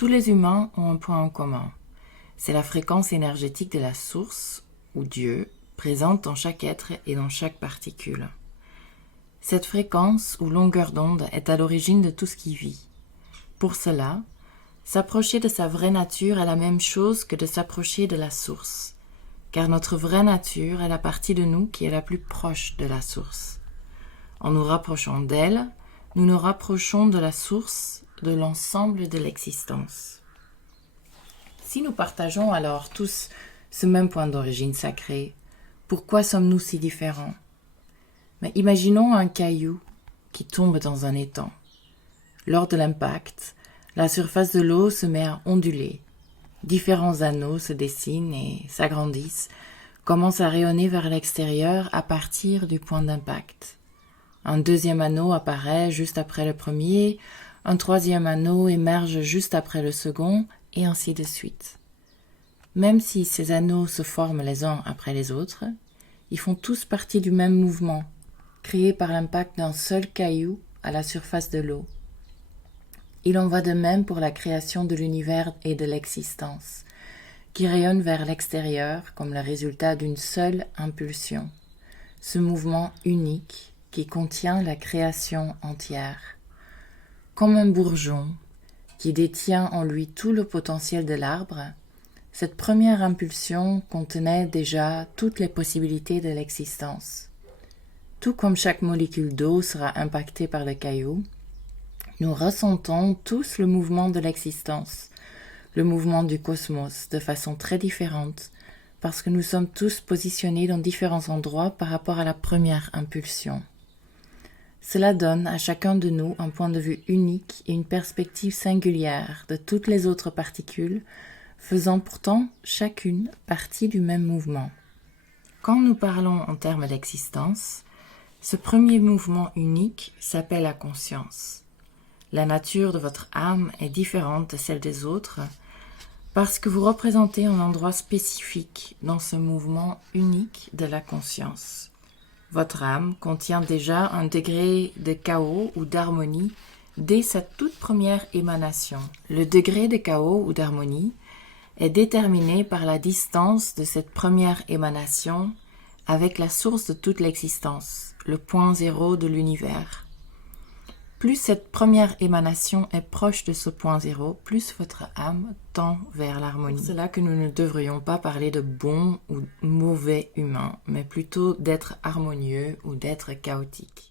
Tous les humains ont un point en commun. C'est la fréquence énergétique de la source, ou Dieu, présente dans chaque être et dans chaque particule. Cette fréquence ou longueur d'onde est à l'origine de tout ce qui vit. Pour cela, s'approcher de sa vraie nature est la même chose que de s'approcher de la source, car notre vraie nature est la partie de nous qui est la plus proche de la source. En nous rapprochant d'elle, nous nous rapprochons de la source, de l'ensemble de l'existence. Si nous partageons alors tous ce même point d'origine sacrée, pourquoi sommes-nous si différents? Mais imaginons un caillou qui tombe dans un étang. Lors de l'impact, la surface de l'eau se met à onduler. Différents anneaux se dessinent et s'agrandissent, commencent à rayonner vers l'extérieur à partir du point d'impact. Un deuxième anneau apparaît juste après le premier, un troisième anneau émerge juste après le second, et ainsi de suite. Même si ces anneaux se forment les uns après les autres, ils font tous partie du même mouvement, créé par l'impact d'un seul caillou à la surface de l'eau. Il en va de même pour la création de l'univers et de l'existence, qui rayonne vers l'extérieur comme le résultat d'une seule impulsion, ce mouvement unique qui contient la création entière. Comme un bourgeon qui détient en lui tout le potentiel de l'arbre, cette première impulsion contenait déjà toutes les possibilités de l'existence. Tout comme chaque molécule d'eau sera impactée par le caillou, nous ressentons tous le mouvement de l'existence, le mouvement du cosmos de façon très différente, parce que nous sommes tous positionnés dans différents endroits par rapport à la première impulsion. Cela donne à chacun de nous un point de vue unique et une perspective singulière de toutes les autres particules, faisant pourtant chacune partie du même mouvement. Quand nous parlons en termes d'existence, ce premier mouvement unique s'appelle la conscience. La nature de votre âme est différente de celle des autres parce que vous représentez un endroit spécifique dans ce mouvement unique de la conscience. Votre âme contient déjà un degré de chaos ou d'harmonie dès sa toute première émanation. Le degré de chaos ou d'harmonie est déterminé par la distance de cette première émanation avec la source de toute l'existence, le point zéro de l'univers. Plus cette première émanation est proche de ce point zéro, plus votre âme tend vers l'harmonie. C'est là que nous ne devrions pas parler de bon ou mauvais humain, mais plutôt d'être harmonieux ou d'être chaotique.